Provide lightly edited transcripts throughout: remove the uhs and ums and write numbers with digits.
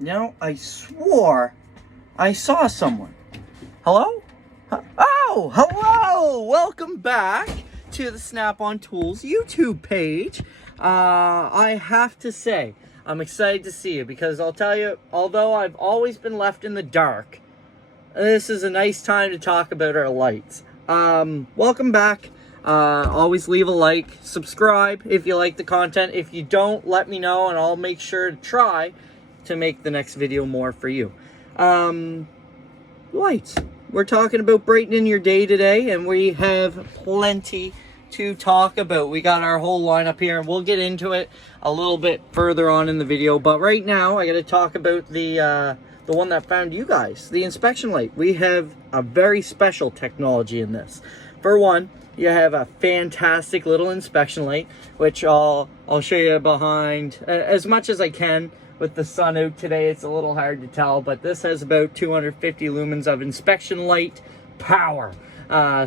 No, I swore I saw someone. Hello? Oh, hello! Welcome back to the Snap-on Tools YouTube page. I have to say, I'm excited to see you because I'll tell you, although I've always been left in the dark, this is a nice time to talk about our lights. Welcome back. Always leave a like, subscribe if you like the content. If you don't, let me know and I'll make sure to try to make the next video more for you. Lights. We're talking about brightening your day today, and we have plenty to talk about. We got our whole lineup here, and we'll get into it a little bit further on in the video. But right now, I got to talk about the one that found you guys, the inspection light. We have a very special technology in this. For one, you have a fantastic little inspection light, which I'll show you behind as much as I can. With the sun out today, it's a little hard to tell, but this has about 250 lumens of inspection light power.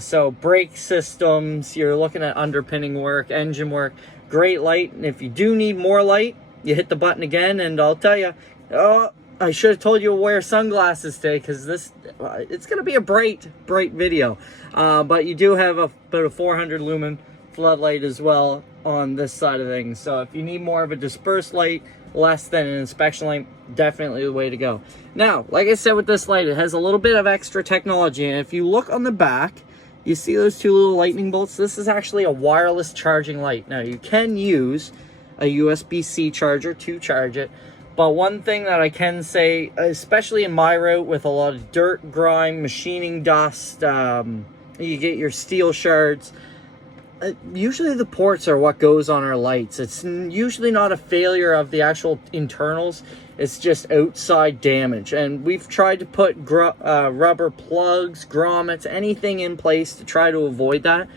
So brake systems, you're looking at underpinning work, engine work, great light. And if you do need more light, you hit the button again, and I'll tell you, oh, I should have told you to wear sunglasses today because it's going to be a bright video. But you do have about a 400 lumen floodlight as well on this side of things. So if you need more of a dispersed light, less than an inspection light, definitely the way to go. Now, like I said with this light, it has a little bit of extra technology, and if you look on the back, you see those two little lightning bolts? This is actually a wireless charging light. Now, you can use a USB-C charger to charge it, but one thing that I can say, especially in my route with a lot of dirt, grime, machining dust, you get your steel shards, usually the ports are what goes on our lights. It's usually not a failure of the actual internals. It's just outside damage. And we've tried to put rubber plugs, grommets, anything in place to try to avoid that.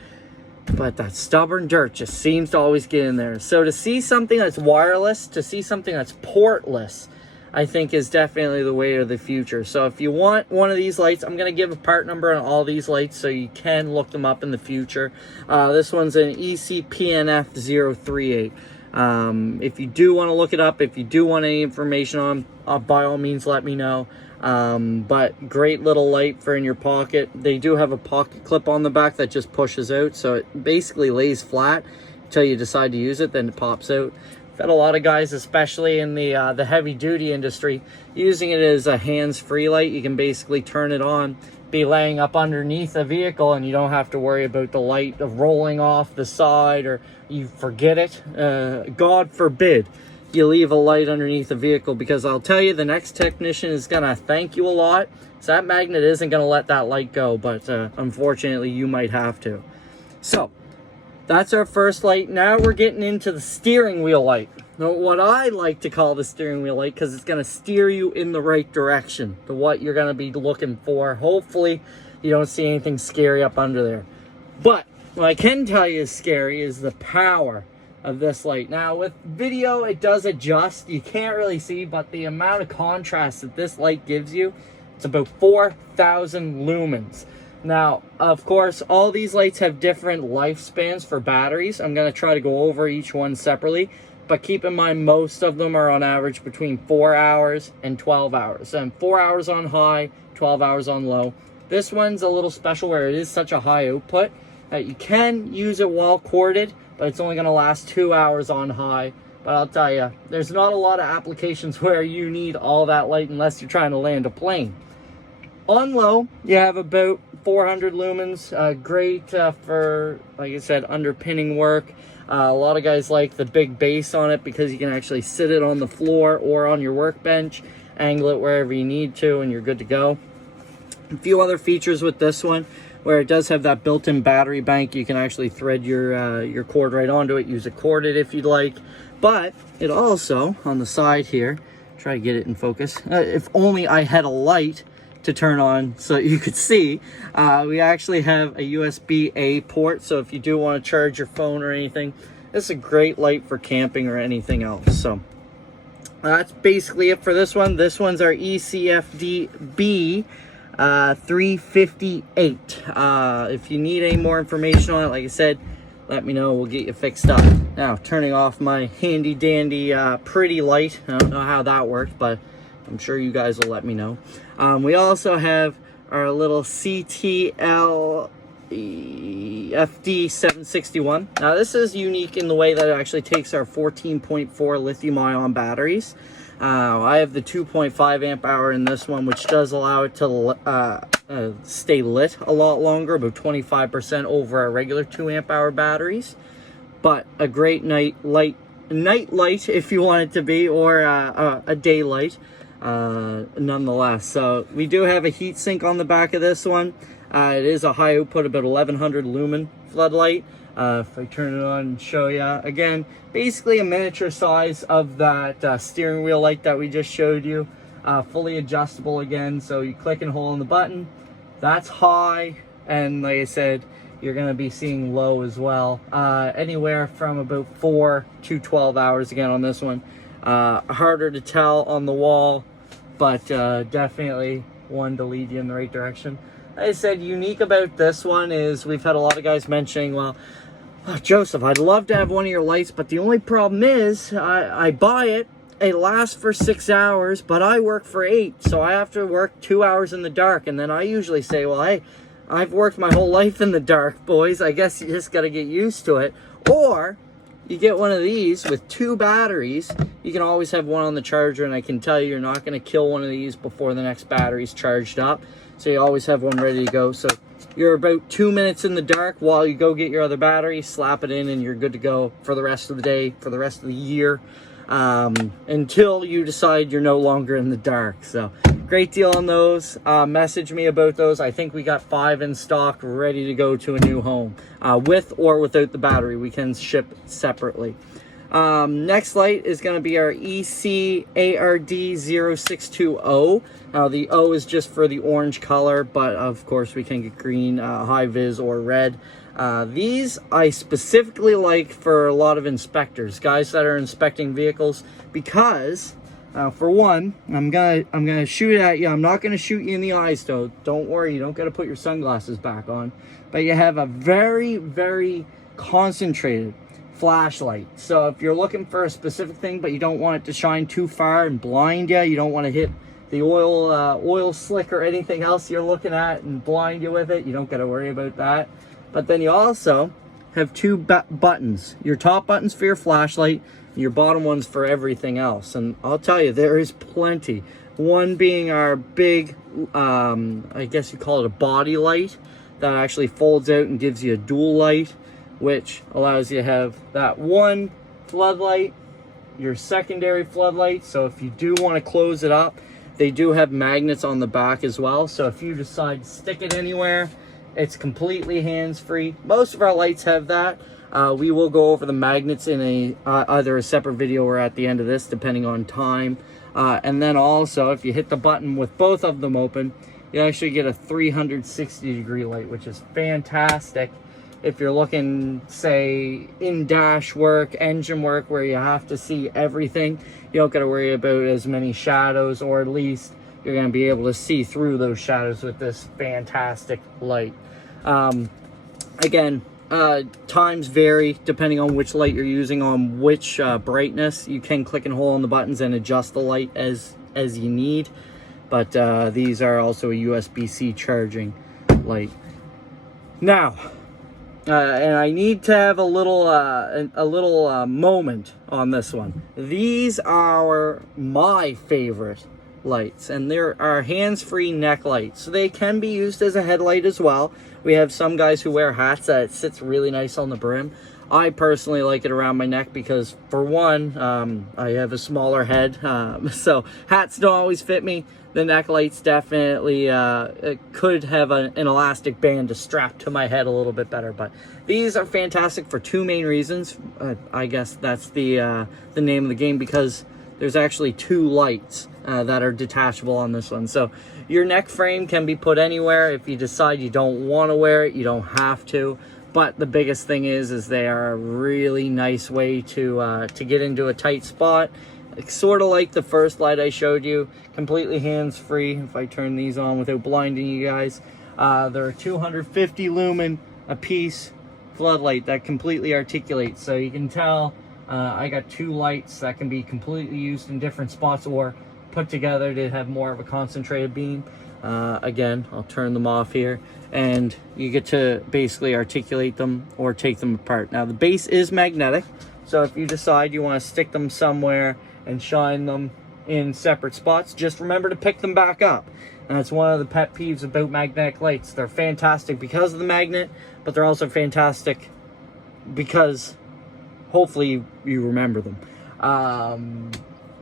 But that stubborn dirt just seems to always get in there. So to see something that's wireless, to see something that's portless, I think is definitely the way of the future. So if you want one of these lights, I'm going to give a part number on all these lights so you can look them up in the future. This one's an ECPNF038. If you do want to look it up, if you do want any information on, by all means, let me know. But great little light for in your pocket. They do have a pocket clip on the back that just pushes out. So it basically lays flat until you decide to use it, then it pops out. Got a lot of guys, especially in the heavy duty industry, using it as a hands-free light. You can basically turn it on, be laying up underneath a vehicle, and you don't have to worry about the light rolling off the side or you forget it. God forbid you leave a light underneath a vehicle, because I'll tell you, the next technician is going to thank you a lot. So that magnet isn't going to let that light go, but unfortunately you might have to. So that's our first light. Now we're getting into the steering wheel light. Now, what I like to call the steering wheel light, because it's going to steer you in the right direction to what you're going to be looking for. Hopefully you don't see anything scary up under there. But what I can tell you is scary is the power of this light. Now with video, it does adjust. You can't really see, but the amount of contrast that this light gives you, it's about 4,000 lumens. Now, of course, all these lights have different lifespans for batteries. I'm going to try to go over each one separately, but keep in mind most of them are on average between 4 hours and 12 hours. And 4 hours on high, 12 hours on low. This one's a little special where it is such a high output that you can use it while corded, but it's only going to last 2 hours on high. But I'll tell you, there's not a lot of applications where you need all that light unless you're trying to land a plane. On low, you have about 400 lumens, great for, like I said, underpinning work. A lot of guys like the big base on it because you can actually sit it on the floor or on your workbench, angle it wherever you need to, and you're good to go. A few other features with this one, where it does have that built-in battery bank. You can actually thread your cord right onto it, use it corded if you'd like. But it also, on the side here, try to get it in focus. If only I had a light to turn on so you could see. We actually have a USB-A port, so if you do want to charge your phone or anything, this is a great light for camping or anything else. So that's basically it for this one. This one's our ECFDB 358. If you need any more information on it, like I said, let me know. We'll get you fixed up. Now, turning off my handy dandy pretty light. I don't know how that worked, but I'm sure you guys will let me know. We also have our little CTL FD 761. Now this is unique in the way that it actually takes our 14.4 lithium ion batteries. I have the 2.5 amp hour in this one, which does allow it to stay lit a lot longer, about 25% over our regular 2 amp hour batteries. But a great night light, if you want it to be, or a daylight nonetheless. So we do have a heat sink on the back of this one. It is a high output, about 1100 lumen floodlight. If I turn it on and show you again, basically a miniature size of that steering wheel light that we just showed you. Fully adjustable again, so you click and hold on the button. That's high, and like I said, you're going to be seeing low as well. Anywhere from about 4 to 12 hours again on this one. Harder to tell on the wall, but definitely one to lead you in the right direction. Like I said, unique about this one is we've had a lot of guys mentioning, well, oh, Joseph, I'd love to have one of your lights, but the only problem is I buy it, it lasts for 6 hours, but I work for 8, so I have to work 2 hours in the dark. And then I usually say, well, hey, I've worked my whole life in the dark, boys. I guess you just got to get used to it. Or you get one of these with 2 batteries. You can always have one on the charger, and I can tell you, you're not going to kill one of these before the next battery's charged up. So you always have one ready to go. So you're about 2 minutes in the dark while you go get your other battery, slap it in, and you're good to go for the rest of the day, for the rest of the year, until you decide you're no longer in the dark. So great deal on those. Message me about those. I think we got 5 in stock ready to go to a new home, with or without the battery. We can ship separately. Next light is going to be our ECARD0620. Now the O is just for the orange color, but of course we can get green, high vis, or red. These I specifically like for a lot of inspectors, guys that are inspecting vehicles, because for one, I'm gonna shoot at you. I'm not gonna shoot you in the eyes though. Don't worry, you don't gotta put your sunglasses back on. But you have a very, very concentrated flashlight. So if you're looking for a specific thing, but you don't want it to shine too far and blind you, you don't want to hit the oil slick or anything else you're looking at and blind you with it, you don't got to worry about that. But then you also have 2 buttons. Your top button's for your flashlight, your bottom one's for everything else. And I'll tell you, there is plenty. One being our big, I guess you call it a body light, that actually folds out and gives you a dual light, which allows you to have that one floodlight, your secondary floodlight. So if you do want to close it up, they do have magnets on the back as well. So if you decide to stick it anywhere, it's completely hands-free. Most of our lights have that. We will go over the magnets in either a separate video or at the end of this, depending on time. And then also, if you hit the button with both of them open, you actually get a 360-degree light, which is fantastic. If you're looking, say, in dash work, engine work, where you have to see everything, you don't got to worry about as many shadows, or at least you're going to be able to see through those shadows with this fantastic light. Again, times vary depending on which light you're using, on which brightness. You can click and hold on the buttons and adjust the light as you need. But these are also a USB-C charging light. Now, and I need to have a little moment on this one. These are my favorite lights, and there are hands-free neck lights, so they can be used as a headlight as well. We have some guys who wear hats that it sits really nice on the brim. I personally like it around my neck because, for one, I have a smaller head, so hats don't always fit me. The neck lights definitely could have an elastic band to strap to my head a little bit better, but these are fantastic for 2 main reasons. I guess that's the name of the game, because there's actually 2 lights that are detachable on this one. So your neck frame can be put anywhere. If you decide you don't want to wear it, you don't have to. But the biggest thing is they are a really nice way to get into a tight spot. It's sort of like the first light I showed you, completely hands-free. If I turn these on without blinding you guys, they're a 250 lumen a piece floodlight that completely articulates. So you can tell I got 2 lights that can be completely used in different spots, or put together to have more of a concentrated beam. Again, I'll turn them off here, and you get to basically articulate them or take them apart. Now the base is magnetic, so if you decide you want to stick them somewhere and shine them in separate spots, just remember to pick them back up. And that's one of the pet peeves about magnetic lights. They're fantastic because of the magnet, but they're also fantastic because hopefully you remember them.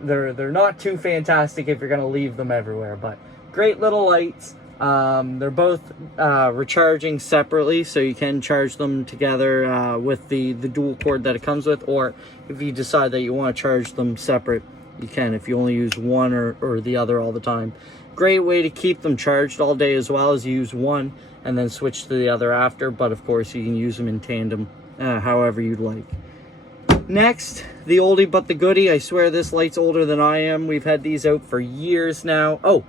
They're not too fantastic if you're going to leave them everywhere, but great little lights. They're both recharging separately, so you can charge them together with the dual cord that it comes with, or if you decide that you want to charge them separate, you can if you only use one or the other all the time. Great way to keep them charged all day as well, as use one and then switch to the other after, but of course you can use them in tandem however you'd like. Next, the oldie but the goodie. I swear this light's older than I am. We've had these out for years now. Oh,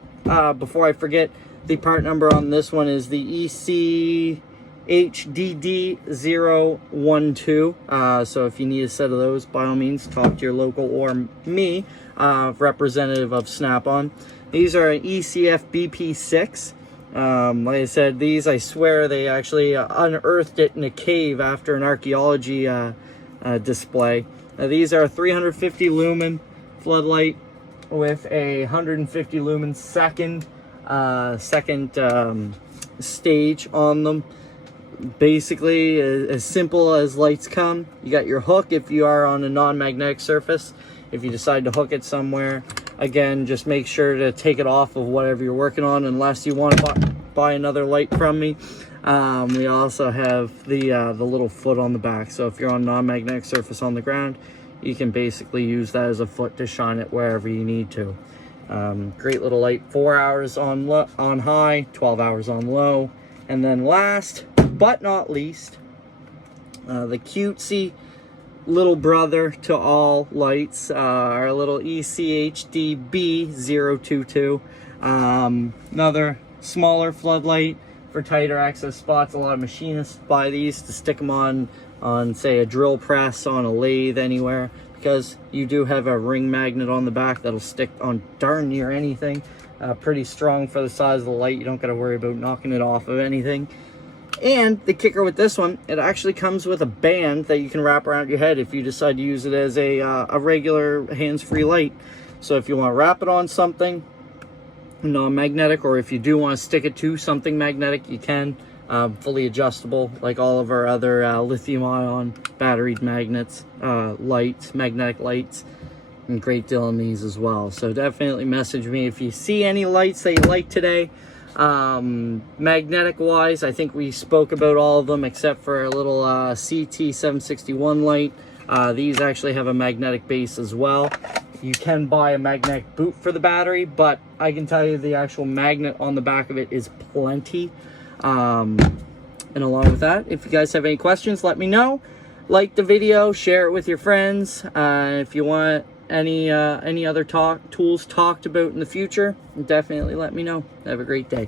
before I forget, the part number on this one is the ECHDD012. So if you need a set of those, by all means, talk to your local or me, representative of Snapon. These are an ECF BP6. Like I said, these, I swear, they actually unearthed it in a cave after an archaeology display. These are 350 lumen floodlight with a 150 lumen second stage on them. Basically, as simple as lights come. You got your hook if you are on a non-magnetic surface. If you decide to hook it somewhere, again, just make sure to take it off of whatever you're working on, unless you want to buy another light from me. We also have the little foot on the back, so if you're on non-magnetic surface on the ground, you can basically use that as a foot to shine it wherever you need to. Great little light. 4 hours on high, 12 hours on low. And then last but not least, the cutesy little brother to all lights, our little ECHDB022. Another smaller floodlight for tighter access spots. A lot of machinists buy these to stick them on say a drill press, on a lathe, anywhere, because you do have a ring magnet on the back that'll stick on darn near anything. Pretty strong for the size of the light. You don't got to worry about knocking it off of anything. And the kicker with this one, it actually comes with a band that you can wrap around your head if you decide to use it as a regular hands-free light. So if you want to wrap it on something non-magnetic, or if you do want to stick it to something magnetic, you can. Fully adjustable, like all of our other lithium-ion battery magnets, magnetic lights, and great deal on these as well. So definitely message me if you see any lights that you like today. Magnetic wise, I think we spoke about all of them except for a little CT761 light. These actually have a magnetic base as well. You can buy a magnetic boot for the battery, but I can tell you the actual magnet on the back of it is plenty. And along with that, if you guys have any questions, let me know. Like the video, share it with your friends. If you want any other tools talked about in the future, definitely let me know. Have a great day.